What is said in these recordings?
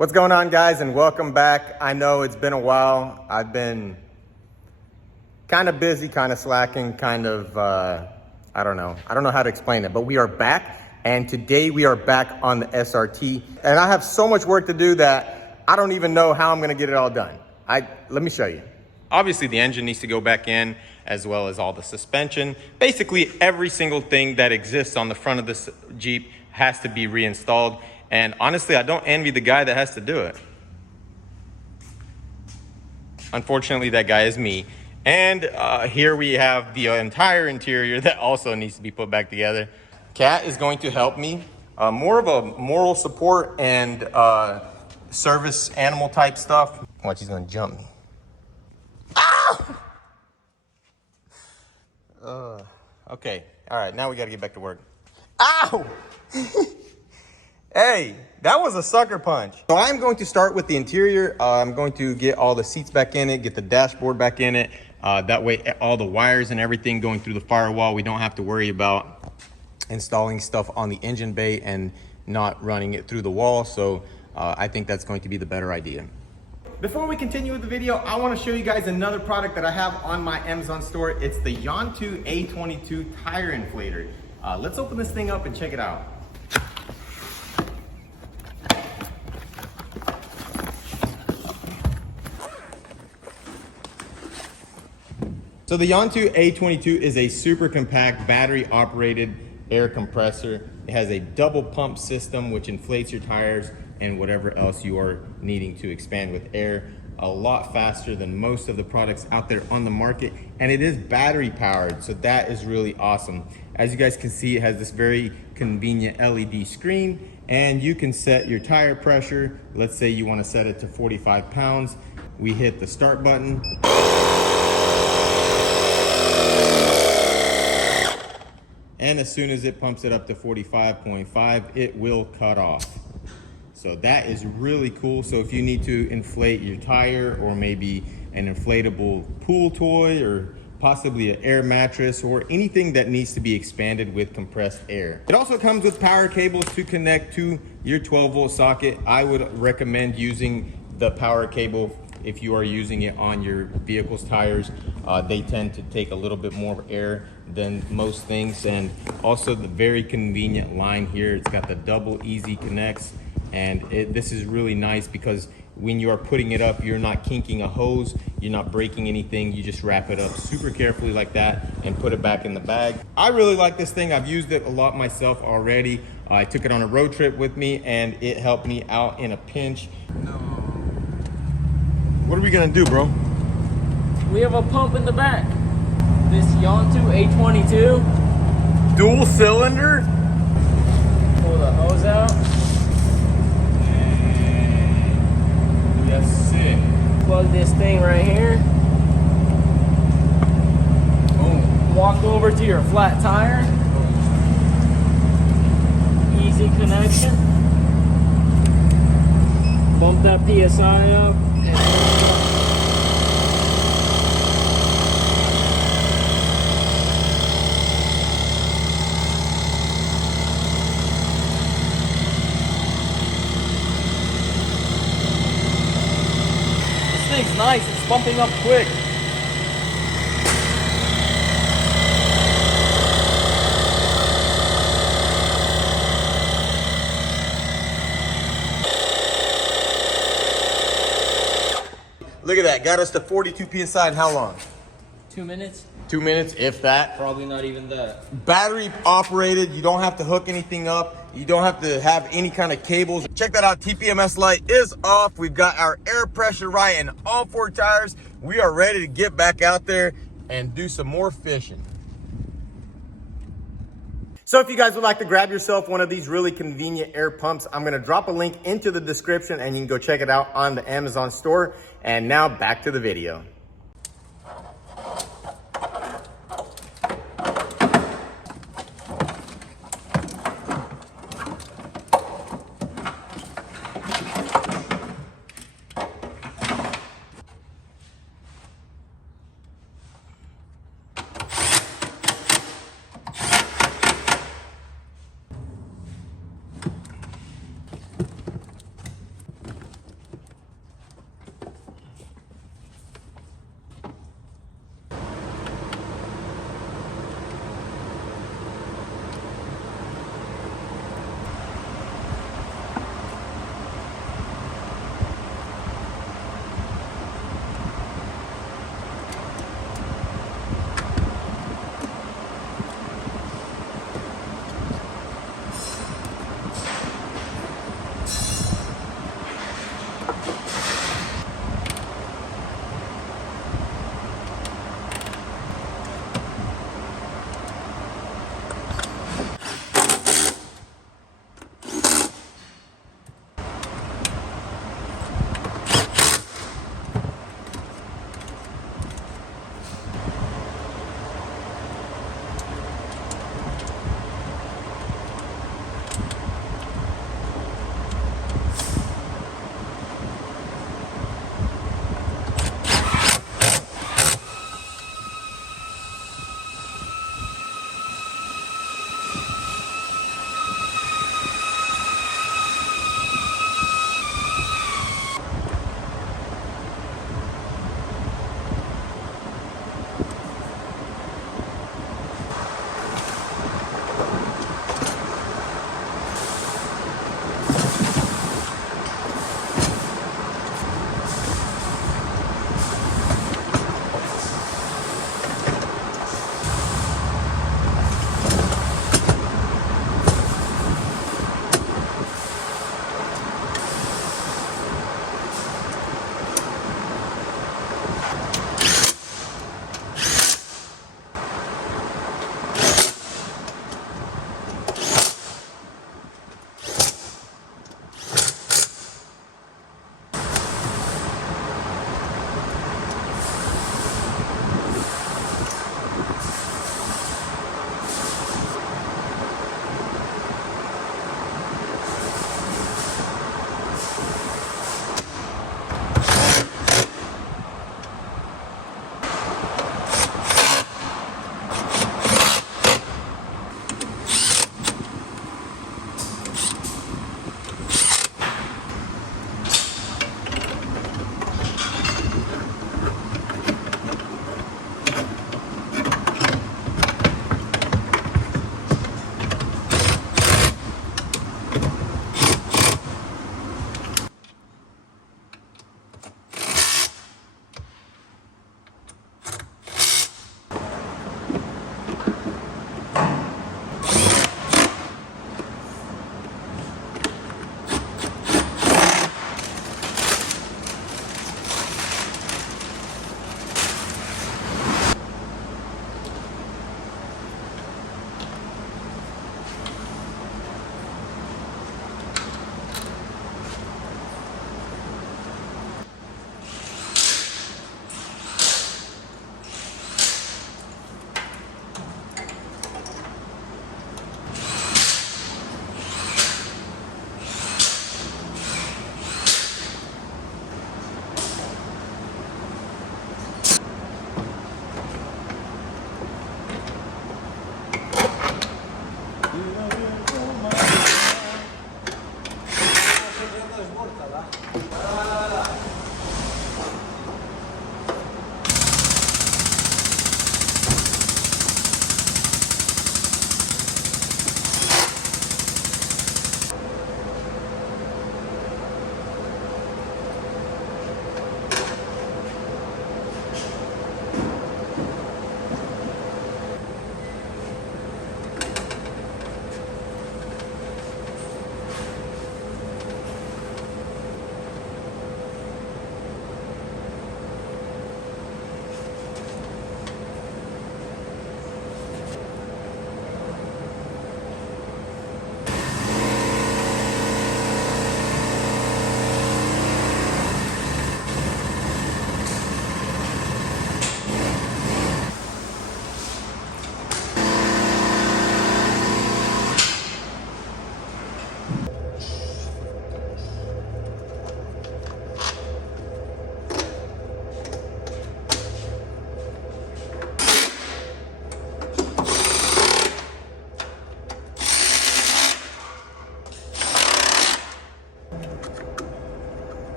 What's going on, guys, and welcome back. I know it's been a while. I've been kind of busy, kind of slacking, kind of, I don't know how to explain it, but we are back. And today we are back on the SRT. And I have so much work to do that I don't even know how I'm gonna get it all done. Let me show you. Obviously the engine needs to go back in, as well as all the suspension. Basically every single thing that exists on the front of this Jeep has to be reinstalled. And honestly, I don't envy the guy that has to do it. Unfortunately, that guy is me. And here we have the entire interior that also needs to be put back together. Kat is going to help me. More of a moral support and service animal type stuff. Watch, he's gonna jump me. Ah! Okay, all right, now we gotta get back to work. Ow! Hey, that was a sucker punch. So I'm going to start with the interior. I'm going to get all the seats back in it, get the dashboard back in it. That way all the wires and everything going through the firewall, we don't have to worry about installing stuff on the engine bay and not running it through the wall. So I think that's going to be the better idea. Before we continue with the video, I want to show you guys another product that I have on my Amazon store. It's the Yantu A22 tire inflator. Let's open this thing up and check it out. So the Yantu A22 is a super compact battery operated air compressor. It has a double pump system which inflates your tires and whatever else you are needing to expand with air a lot faster than most of the products out there on the market. And it is battery powered, so that is really awesome. As you guys can see, it has this very convenient LED screen, and you can set your tire pressure. Let's say you want to set it to 45 pounds. We hit the start button. And as soon as it pumps it up to 45.5, it will cut off. So that is really cool. So if you need to inflate your tire, or maybe an inflatable pool toy, or possibly an air mattress, or anything that needs to be expanded with compressed air. It also comes with power cables to connect to your 12-volt socket. I would recommend using the power cable if you are using it on your vehicle's tires. They tend to take a little bit more air than most things. And also the very convenient line here. It's got the double easy connects. And this is really nice because when you are putting it up, you're not kinking a hose, you're not breaking anything. You just wrap it up super carefully like that and put it back in the bag. I really like this thing. I've used it a lot myself already. I took it on a road trip with me and it helped me out in a pinch. No. What are we gonna do, bro? We have a pump in the back. This Yantu A22. Dual cylinder? Pull the hose out. That's sick. Plug this thing right here. Boom. Walk over to your flat tire. Easy connection. Bump that PSI up. This thing's nice, it's pumping up quick. Look at that, got us to 42 PSI in how long? 2 minutes? 2 minutes, if that. Probably not even that. Battery operated, you don't have to hook anything up. You don't have to have any kind of cables. Check that out, TPMS light is off. We've got our air pressure right in all 4 tires. We are ready to get back out there and do some more fishing. So if you guys would like to grab yourself one of these really convenient air pumps, I'm gonna drop a link into the description and you can go check it out on the Amazon store. And now back to the video.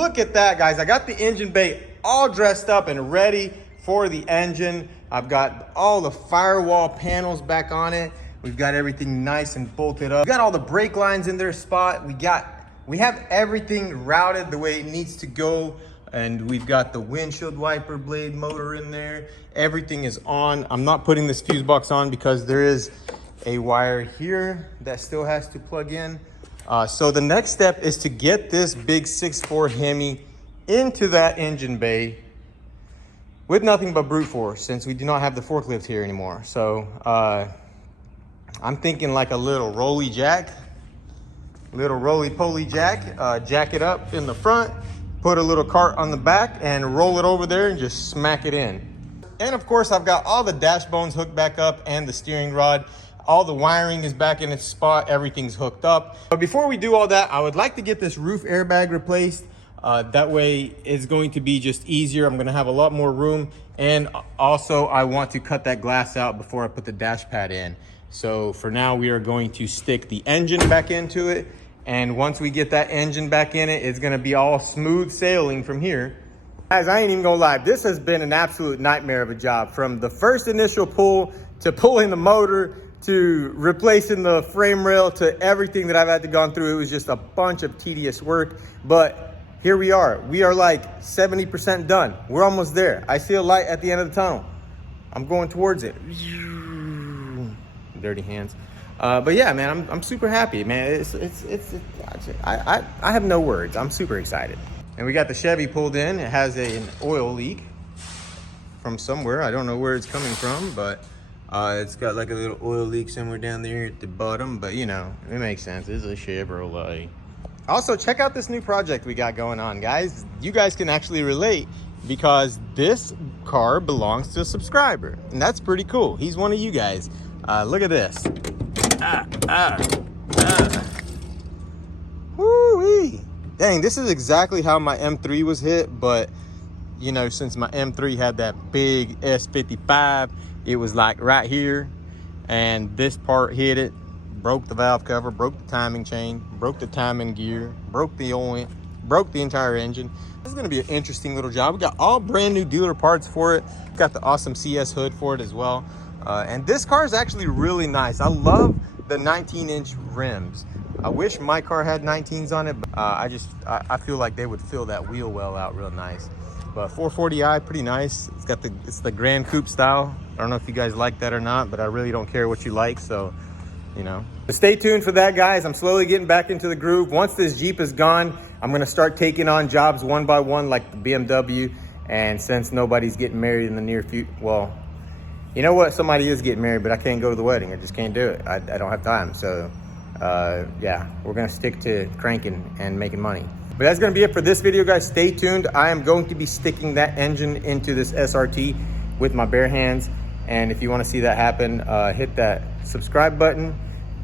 look at that, guys. I got the engine bay all dressed up and ready for the engine. I've got all the firewall panels back on it. We've got everything nice and bolted up. We've got all the brake lines in their spot. We have everything routed the way it needs to go. And we've got the windshield wiper blade motor in there. Everything is on. I'm not putting this fuse box on because there is a wire here that still has to plug in. So the next step is to get this big 6.4 Hemi into that engine bay with nothing but brute force, since we do not have the forklift here anymore. So I'm thinking like a little roly-poly jack, jack it up in the front, put a little cart on the back and roll it over there and just smack it in. And of course, I've got all the dash bones hooked back up and the steering rod. All the wiring is back in its spot. Everything's hooked up. But before we do all that, I would like to get this roof airbag replaced. That way it's going to be just easier. I'm gonna have a lot more room. And also I want to cut that glass out before I put the dash pad in. So for now, we are going to stick the engine back into it. And once we get that engine back in it, it's gonna be all smooth sailing from here. Guys, I ain't even gonna lie. This has been an absolute nightmare of a job. From the first initial pull to pulling the motor to replacing the frame rail to everything that I've had to go through. It was just a bunch of tedious work. But here we are. We are like 70% done. We're almost there. I see a light at the end of the tunnel. I'm going towards it. Dirty hands. But yeah, man, I'm super happy, man. I have no words. I'm super excited. And we got the Chevy pulled in. It has an oil leak from somewhere. I don't know where it's coming from, but it's got like a little oil leak somewhere down there at the bottom. But you know, it makes sense. It's a Chevrolet. Also, check out this new project we got going on, guys. You guys can actually relate because this car belongs to a subscriber, and that's pretty cool. He's one of you guys. Look at this. Woo-wee. Dang, this is exactly how my M3 was hit, but you know, since my M3 had that big S55, it was like right here, and this part hit it, broke the valve cover, broke the timing chain, broke the timing gear, broke the oil, broke the entire engine. This is gonna be an interesting little job. We got all brand new dealer parts for it. Got the awesome CS hood for it as well. And this car is actually really nice. I love the 19-inch rims. I wish my car had 19s on it, but I feel like they would fill that wheel well out real nice. But 440i, pretty nice. It's the Grand Coupe style. I don't know if you guys like that or not, but I really don't care what you like, so you know. But stay tuned for that, guys. I'm slowly getting back into the groove. Once this Jeep is gone, I'm gonna start taking on jobs one by one, like the BMW. And since nobody's getting married in the near future, well, you know what? Somebody is getting married, but I can't go to the wedding. I just can't do it. I don't have time. So yeah, we're gonna stick to cranking and making money. But that's gonna be it for this video, guys. Stay tuned. I am going to be sticking that engine into this SRT with my bare hands. And if you wanna see that happen, hit that subscribe button,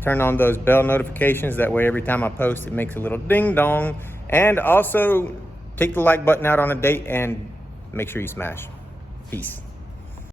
turn on those bell notifications. That way every time I post, it makes a little ding dong. And also take the like button out on a date and make sure you smash. Peace.